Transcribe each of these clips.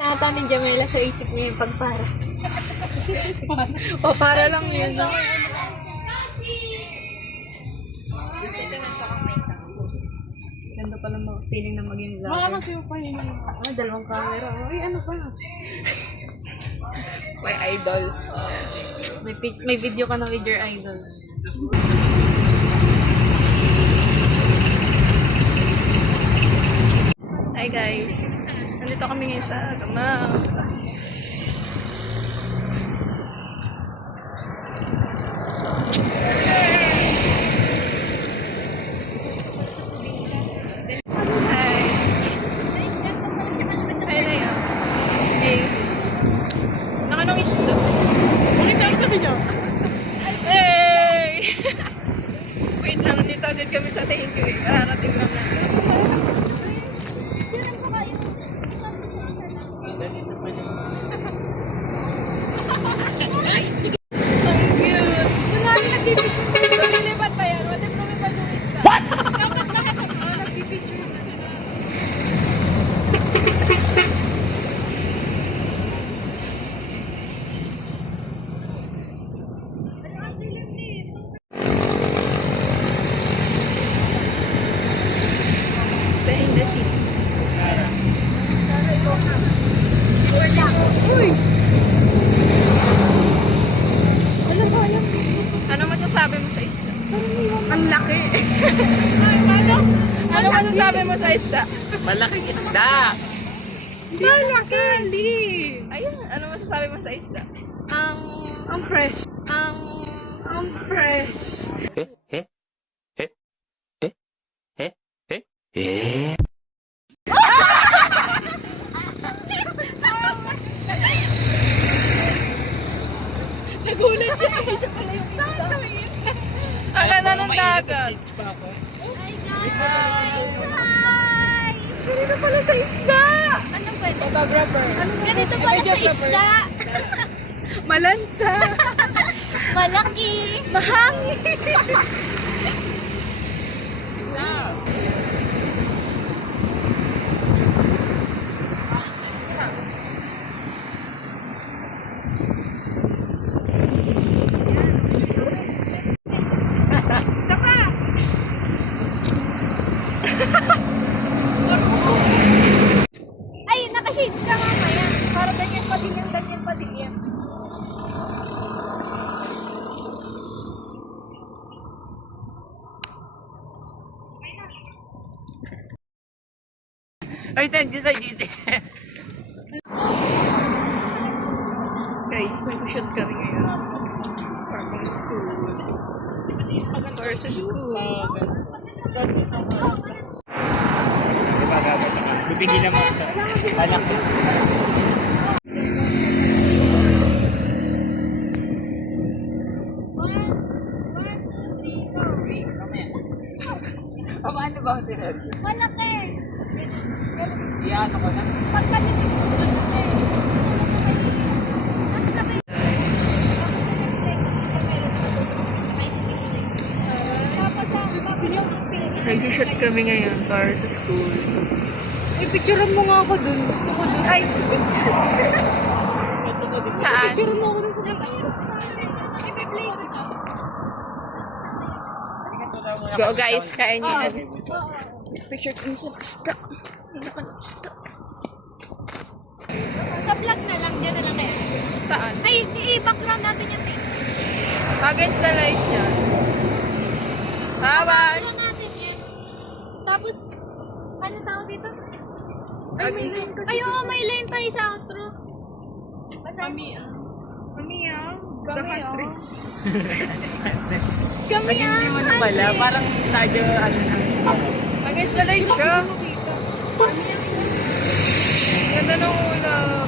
Nata ni Jamela sa isip niya yung pagpara. O, para lang yun. No? Ganda pala feeling na maging vlogger. Mga kasi yung pahinga. Dalawang camera. Ay, ano pa? My idol. May video ka na with your idol. Hi guys. Nandito kami ngayon sa Gamang. Wait lang, dito agad kami sa thank you. Kararating lang natin. Ang cute! Kunwari nagpipicture. Lumilipat pa yan. What if lumipad yung isa? What? Dapat lahat ako nagpipicture. Behind the scene. Uy! Ano sayang? Ano masasabi mo sa isda? Ang laki! Ano masasabi mo sa isda? Malaking isda! Malaki! Ayun, ano masasabi mo sa isda? Ang fresh. Ang fresh. Nagulat siya. Siya pala yung isda. Ang ganda ng dagat. Hi! Ganito pala sa isda. Anong pwede? Photographer. Ganito pala sa isda! Malansa. Malaki! Mahangin. Ay, naka-shades ka mamaya. Para ganyan pa din yan, ganyan pa din yan. Ay, thank you sa GC. Guys, nag-shoot kami ngayon. For my school. For sa school. Bibigyan naman sa anak ko. Paano ba ang sinabi? Malaki! Iyan ako na. Pagkalitin mo, malaki. Nasa sabi. Nag-shoot kami ngayon para sa school. I-picturean mo nga ako dun. Gusto ko dun. Ay! Saan? Picturean mo ako dun sa labas. I-play ko na. Go guys, kain niyo. Oo. Picture kami sa isda. Sa vlog na lang, dyan na lang kaya. Saan? Ay, i-background natin yung thing. Against the light yan. Bye-bye! Background natin yan. Tapos, ano tawag dito? Ay, may line kasi. Ay, oo, may line tayo sa outro. Kami ang the countries. Kami Naging ang yung ano pala, parang medyo ano na. Against the light ka. Ganda ng ulam.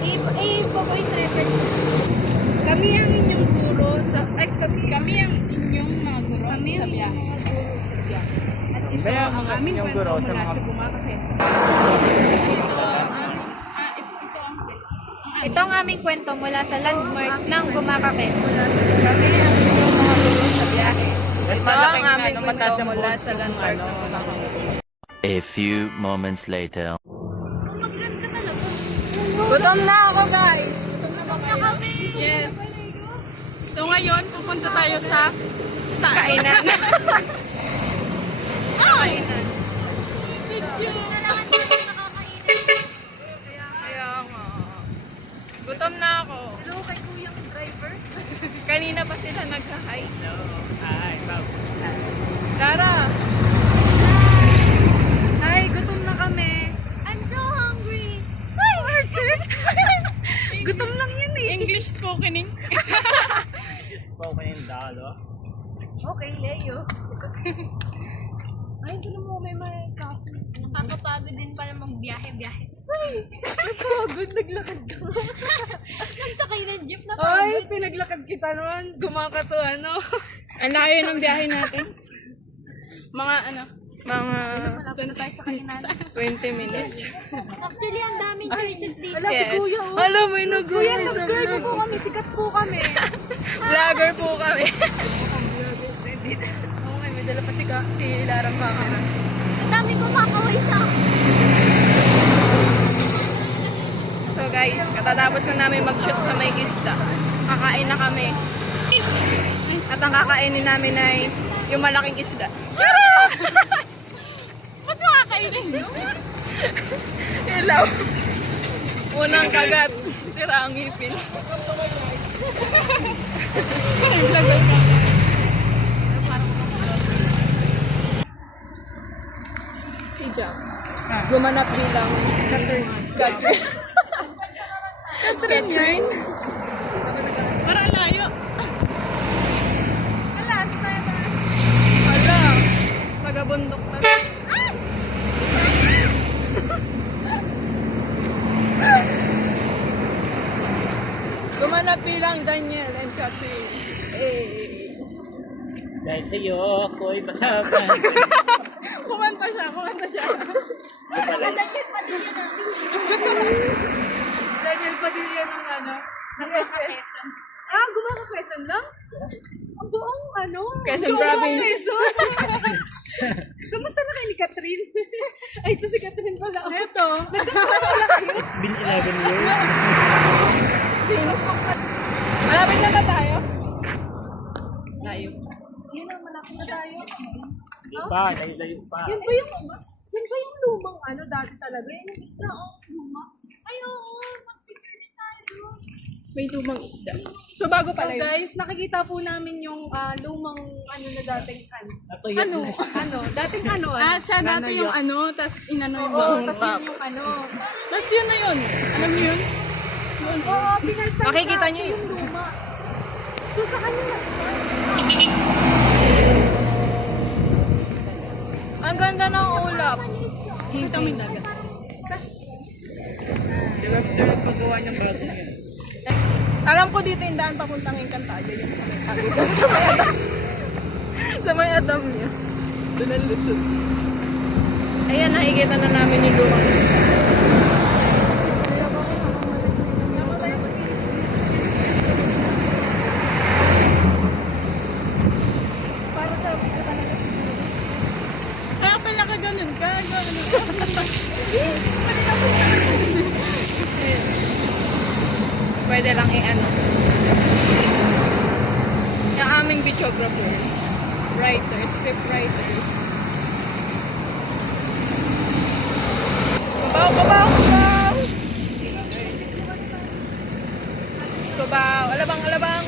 I-voice record. Kami ang inyong guro sa... Ay, kami ang inyong mga guro sa biyahe. At ito Kaya ang mga aming inyong kwento guro sa mula mga... sa Bumakake. Ito ang aming kwento mula sa landmark ng Gumakake. Kami ang inyong mga guro sa biyahe. Mas Ito malaking ang aming ano, kwento mataas ang mula boat sa kung landmark ano, ng Bumakake. A few moments later. Mag-run ka talaga. Gutom na ako, guys. Gutom na kami. Yes. So ngayon, pupunta tayo sa kainan. Kainan. Kaya nga. Gutom na ako. Hello kay kuyang driver. Kanina pa sila nagka-hi. No. Ay, Bob. Tara. Hi, gutom na kami. I'm so hungry. Gutom lang yan eh. English spokening. Spoken in Dalo. Okay, Leo. Ay, hindi mo may coffee. Nakakapagod din pala magbiyahe-biyahe. Pagod, naglakad ka. Nagsakay ng jeep na Ay, pagod. pinaglakad kita noon. Gumakato ano. Ang layo ng biyahe natin. Mga mga 20 minutes. Actually, ang daming churches dito. Yes. Alam mo, Kuya, subscribe po kami. Sikat po kami. Vlogger po kami. Okay, may dala pa si Larang camera. Ang dami kumakaway sa akin. So guys, katatapos na namin mag-shoot sa may isda. Kakain na kami. At ang kakainin namin ay yung malaking isda. Ba't makakainin nyo? Ilaw. Unang kagat. Sira ang ngipin. Si Jack. Gumanap bilang Catherine. Catherine yun? Parang layo. Wala, ano tayo ba? Wala. Pagabundok na. Gumanap bilang Daniel and Catherine. Eh. Dahil sa'yo, ako'y matapan. Kumanta siya. Daniel pa din yun Daniel Padilla ng ano? Ng SS. Ah, Quezon lang? Ang buong ano? Quezon Province. Kamusta na kayo ni Catherine? Ay, ito si Catherine pala. Ito. Nagkakawala kayo? It's been 11 years. Since? Malapit na ba tayo? Layo. Yun ang malapit na tayo. Pa, layo pa. Yun ba yung lumang ano dati talaga? Yun yung isda luma. Ay, oo. Mag-picture din tayo doon. May lumang isda. So bago pala yun. Guys, nakikita po namin yung lumang ano na dating Natuyot na siya. dating ano. Siya dati yung tas inano yung bagong tas yun yung Tas yun na yun. Alam niyo yun? Yun. Oo, pinalpan. Makikita niyo yung luma. So sa kanila. Ang ganda ng ulap. Kita mo yung dagat. Direct paggawa niyang bago niya. Alam ko dito yung daan papuntang Encantadia yung sa may adam. Sa may adam niya. Doon ang lusot. Ayan, nakikita na namin yung lumang isda. Para sa ka talaga. Kaya pala ka ganun ka. Pwede lang i-ano. Yung aming videographer, writer, script writer. Kabaw! Alabang!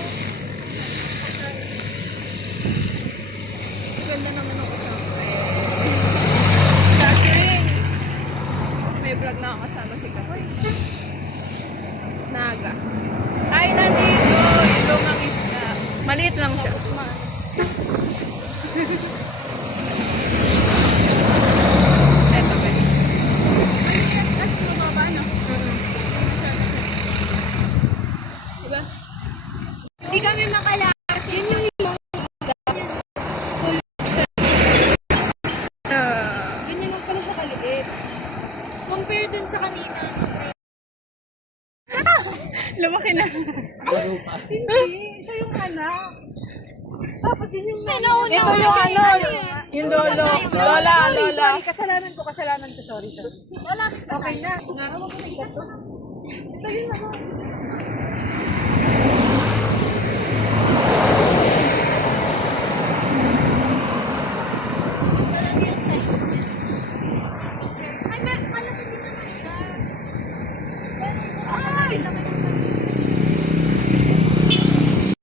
Ganda naman ako siya. Catherine! May vlog na ako kasama si Catherine. Naga. Ay, nandito! Yung lumang isda. Maliit lang siya. Eto guys. Mas mababa na. Diba? Hindi kami makalakas. Yun yung Ganyan lang pala siya kaliit. compare dun sa kanina. Lumaki na. Laro pa. Hindi. Siya yung anak. Tapos yun yung May nauna ito ako. yung ano. Yung lolo. Lola. Sorry, Kasalanan ko. Sorry. Wala. Okay na. Narawa ko na ito. Alam yung size niya. Ay, malaki din naman siya. Ay!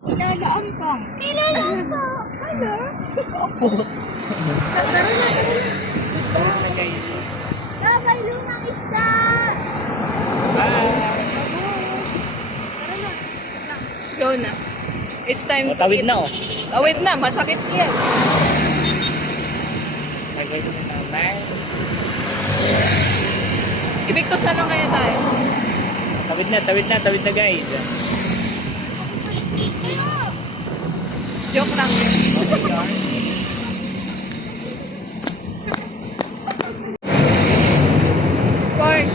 Ilalaan pa. Ilalaan pa. Hello? Tara na. Kapay lumang isda. Let's go na. It's time to Tawid eat. na oh. Tawid na, masakit yan. Nagay na naman. Ibigtos na lang kaya tayo. Tawid na guys. Joke lang yun. Spark.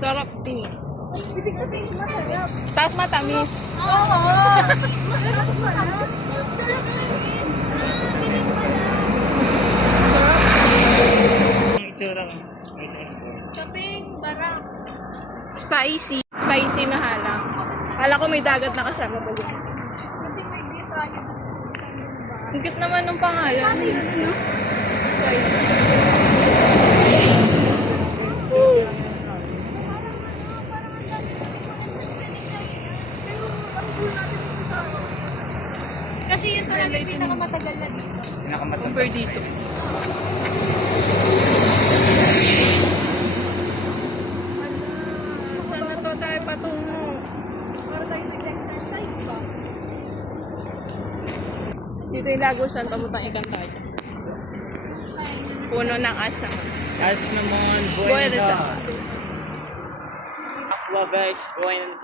Sarap tinis. Ibig sabihin masarap. Taas matamis. Oo. Masarap pala. Sarap na yun. Bilis pala. Ang itsura ko. Kaping barak. Spicy. Spicy na halang. Kala ko may dagat na kasama pa dyan. Kasi may di tayo. Ang cute naman ng pangalan. No? Kasi yun talaga yung pinakamatagal na dito. Pinakamatanda. Compare dito. Saan na to tayo patungo? Para tayo nag-exercise pa. Dito yung Lagusan, pamutang ikan tayo. Puno ng asam. As naman, Buena buena. sa... Aqua guys, buena.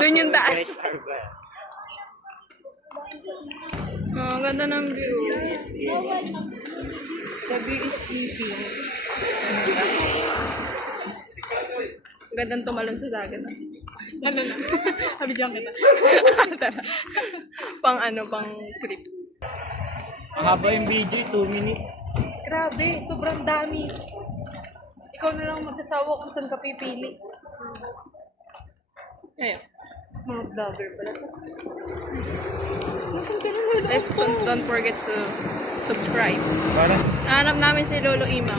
Doon yung daan. Guys, are well. Oh, ang ganda ng view. The view is eating. Ang gandang tumalon sa dagat. Ano na? Sabi dyan kita. Tara. Pang ano, pang creep. Ang haba yung video, 2 minutes. Grabe, sobrang dami. Ikaw na lang magsasawa kung saan ka pipili. Ayun. Mga vlogger pala to. Nasaan ka na lolo? Guys, don't forget to subscribe. Para? Nahanap namin si Lolo Imam.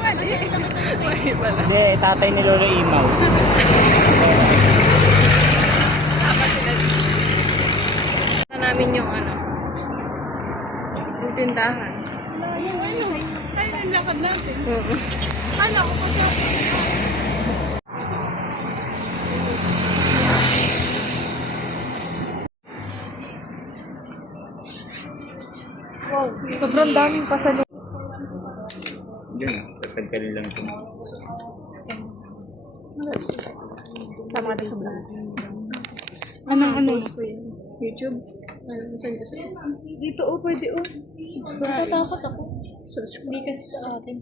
Mali pala. Hindi, tatay ni Lolo Imaw. Tama sila dito. Ito namin yung ano. Yung tindahan. Yung ano? Ay, nalakad natin. Oo. Ano ako kasi ako. Wow, sobrang daming pasalo. Yun, tatagkalin lang ito. Sama natin sa vlog. Anong post ko yun? YouTube? Ano, saan ko sa'yo? Dito, oh, pwede, oh. Subscribe. Natakot ako. Subscribe. Hindi kasi sa atin.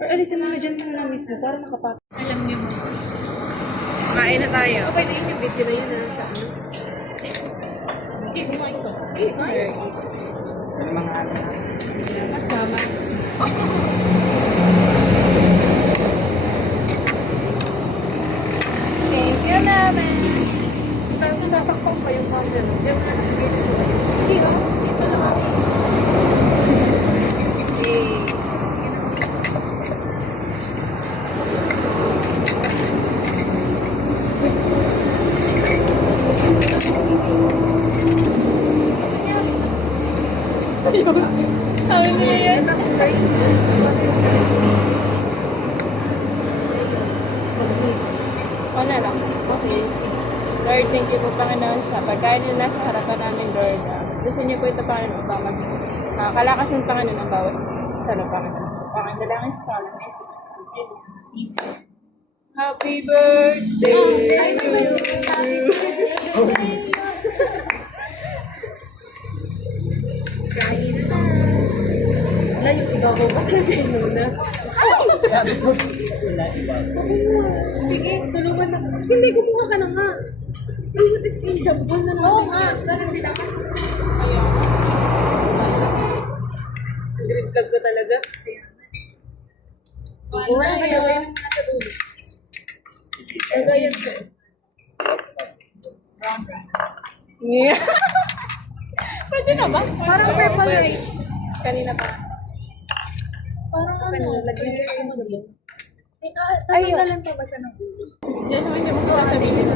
Or alisin mo na dyan na mismo para nakapat. Alam niyo mo. Kain na tayo. Okay na yun yung video na yun na sa ano. Sir. Ano mga ano? Tama. Thank you namin. Tatakpan pa yung camera. Diyan mo na sa video ko. Hindi no? Dito lang ako. Sabi mo yan? Wala lang. Okay. Lord, thank you po, Panginoon, sa pagkain na nasa harapan namin, Lord. Mas gusto niyo po ito, Panginoon, upang kalakasan, Panginoon, ang bawas sa lupa, Panginoon. Panginoon, sa pangalan ni Jesus. Amen. Happy birthday to you. Kain na. Wala yung iba ko ba talaga yung muna? Sige, tulungan na. Hindi, kumuha ka na nga. Yung jambol na natin. Oo nga, ganun din ako. Ang green flag ko talaga. Buhay na kayo, kayo naman nasa dulo. Kagayan ko. Yeah. Pwede na ba? Parang purple rice. Kanina pa. Parang ano, Lagyan ko yung sabon. tatanggalan pa ba siya ng ulo? Yan naman yung mga sabihin na.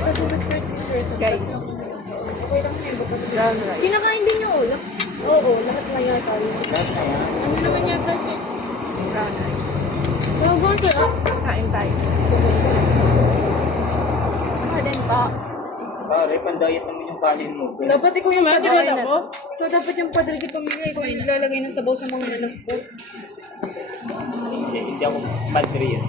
Kasi good first Guys. Okay lang na yung Brown rice. Kinakain din yung ulo? Oo, lahat na yata yun. Lahat na yan. Ano naman yata siya? Brown rice. So, going to Kain tayo. din pa. Pare, pan-diet naman yung kanin mo. Dapat ikaw yung Bakit padre wala ako? So, dapat yung padre ko pamilya, ikaw yung ilalagay ng sabaw sa mga anak ko. Hindi ako madre yan.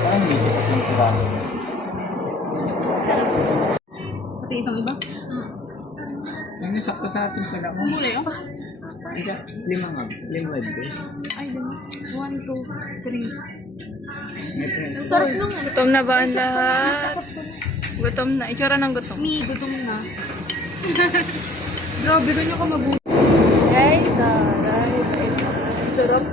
Parang may sipat ng trabaho. Pati itong iba? Yung nasakto sa ating pala ko. Mulay oh. Andiyan, 5 egg. Ay, dun. 1, 2, 3. May friend. Sarap nung Gutom na ba ang lahat? Gutom na. Itsura ng gutom. gutom na. Grabe, ganyan ka mabuti. Guys, right. Sarap.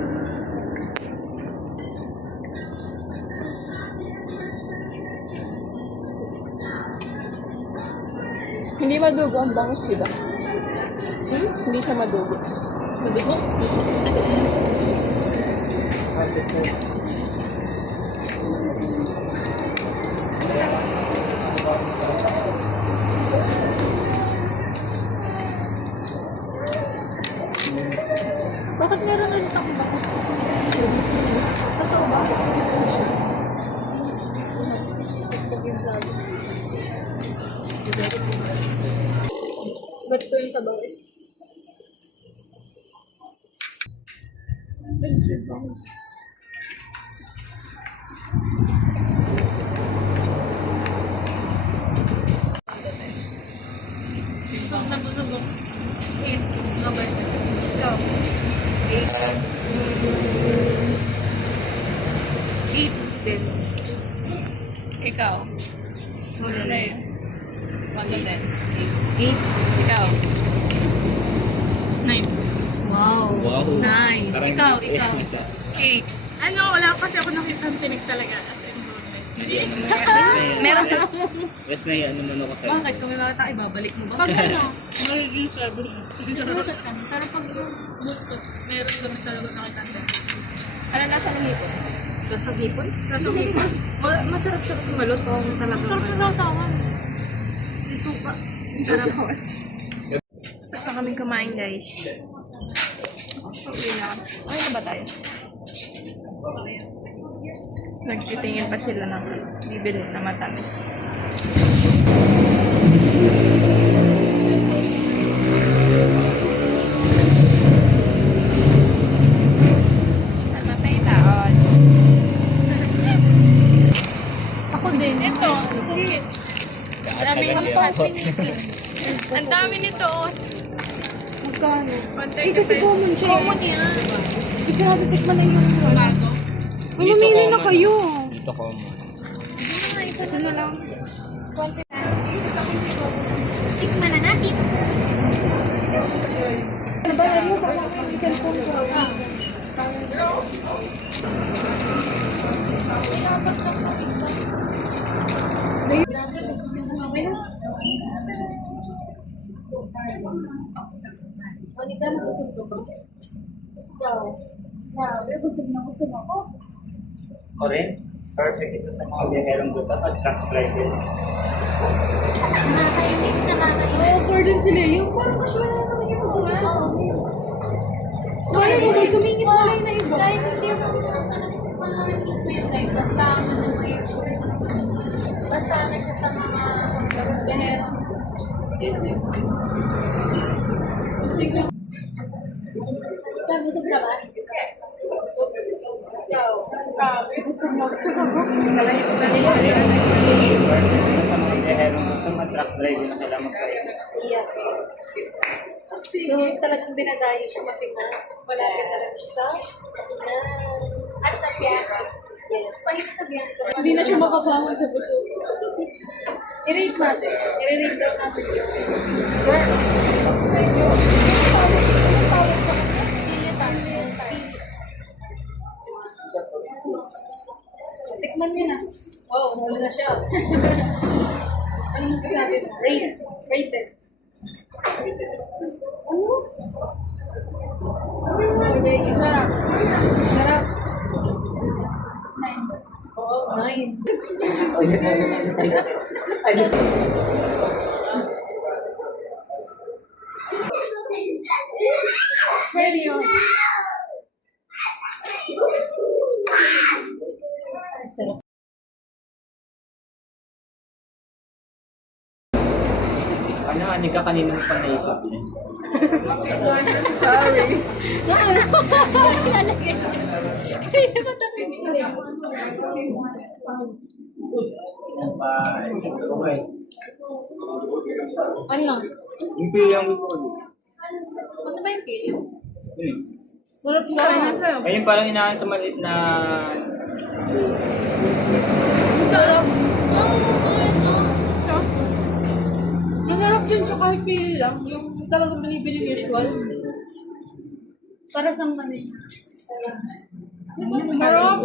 Hindi madugo ang bangus, di ba? Hindi siya madugo. Madugo? Bakit meron ulit akong bako? Totoo ba? Ba't ko yung sabaw eh? Busog na busog ako. 8. Number. Ikaw. 8. 8 din. Ikaw. Wala na eh. 1 to 10. 8. Ikaw. 9. Wow. Wow. 9. Parang Ikaw, hindi- ikaw. 8. Ano, wala kasi ako nakita ng tinig talaga as improvement. Hindi ano mo. Meron na. Best na yan, ano ako sa'yo. Bakit? Kung may makita, ibabalik mo ba? Pag ano, magiging sabi mo. Busot kami. Pero pag yung busot, meron kami talaga nakitanda. Ano nasa ng hipon? Lasang hipon? Lasang hipon? Masarap siya kasi malutong talaga. Masarap na sasawan. Isuka. Sarap. Tapos na kaming kumain, guys. Uwi na. Ay, na ba tayo? Nagtitingin pa sila ng bibili na matamis. Tama pa yung taon. Ako din. Ito. Yes. Dami Ang dami nito. Magkano? Pantay Kasi common siya. Common yan. Kasi nabitik man na yung bago. Dito Mamili na common. kayo. Dito common. Ito na lang. Tikman na natin. Nabayan mo ba lang yung cellphone ko? Manita na busog ko ba? Wow. Grabe, busog na ako. Oren, perfect ito sa mga biyaherong butas at truck driver. Nakakainis, nakakainis. Oo, Gordon sila yung parang casual na naman yung mga. Wala mo ba, sumingit na lang na iba. Dahil hindi ako nag-is mo yung like, basta ako na mo yung basta nagsa sa mga ganyan. Saan busog na ba? Busog na busog ako. Sa mga biyaherong butas at truck driver na kailangan magpahinga. Iya. So, talagang dinadayo siya kasi nga, malapit talaga siya sa at sa piyaha. Yes. Pahit sa piyaha. Hindi na siya makabangon sa puso. I-rate natin. I-rate daw natin. Rated. Sarap. 9. Oo, 9. Pwede yun. Sarap. Ano, ano ka kanina mo pa naisip niya? Sorry. Kaya ba tayo sila? Okay. Ano? Yung pili ang gusto ko. Ano ba yung pili? Sarap siya. Ayun parang inahan sa maliit na... Sarap. Masarap din siya kahit pili lang. Yung talagang binibili usual. Para siyang mani. Sarap.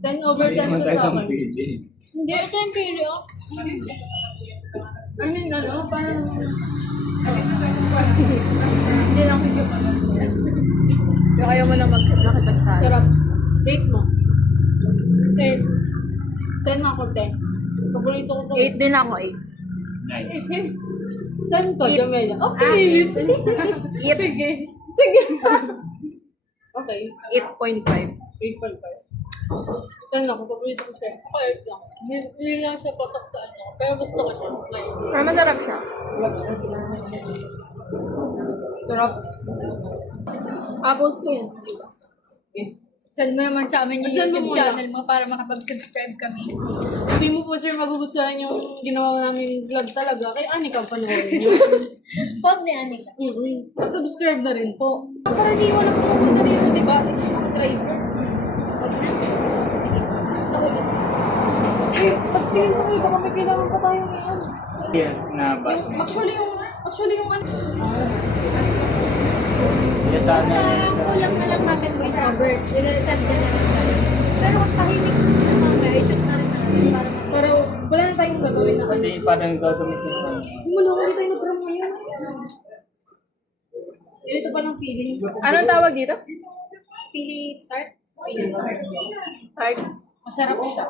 10 over 10 Ayun, sa akin. pili. Hindi, ito yung pili oh. I mean, ano, parang... Hindi lang video pa. Kaya ayaw mo na magkakita tayo. Sarap. Rate mo. 10. 10 ako, 10. Paborito ko to. 8 din ako, 8. Nice. 10 ka, Jamela. Okay. Sige. Sige. Okay. 8.5. 8.5. 10 ako, paborito ko siya. Okay, 8 lang. Hindi lang siya patok sa ano. Pero gusto ko siya. Pero masarap siya. Sarap. Apples ko yun. Okay. Send mo naman sa amin yung Send mo YouTube muna. channel mo para makapag-subscribe kami. Hindi mo po sir magugustuhan yung ginawa namin vlog talaga. Kay Anika panoorin nyo. Huwag ni Anika. Subscribe na rin po. Para di wala po pupunta dito, di ba? Is ako driver. Huwag na. Sige. Nakulit. Eh, pag tingin ko baka may kailangan pa tayo ngayon. Yes, na ba? Actually yung ano. Yes, sana. Basta kulang na lang natin voice over. Send ka na lang natin. Pero kung tahimik sa sila mamaya, i-shoot na rin natin para Pero wala na tayong gagawin na ano. Pati parang gagawin ko. Wala ko tayo na-prom ngayon. Ganito pa ng feeling. Anong tawag dito? pili start. Heart. Masarap siya.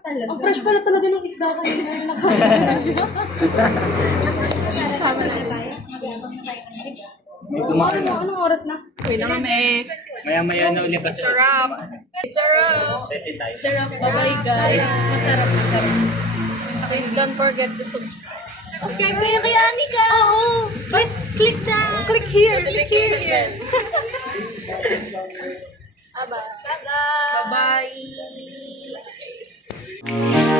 Talaga. Ang fresh pala talaga ng isda kanina. Sama na tayo. Mag-aabang na tayo kanina. May kumain na. Anong oras na? Wait lang kami. Maya-maya na ulit kasi. Sarap. Sarap. Sesi tayo. Sarap. Bye-bye guys. Masarap. Please don't forget to subscribe. Subscribe kayo kay Anika! Oo! Click the... Click here. Click here. Bye-bye. Bye-bye.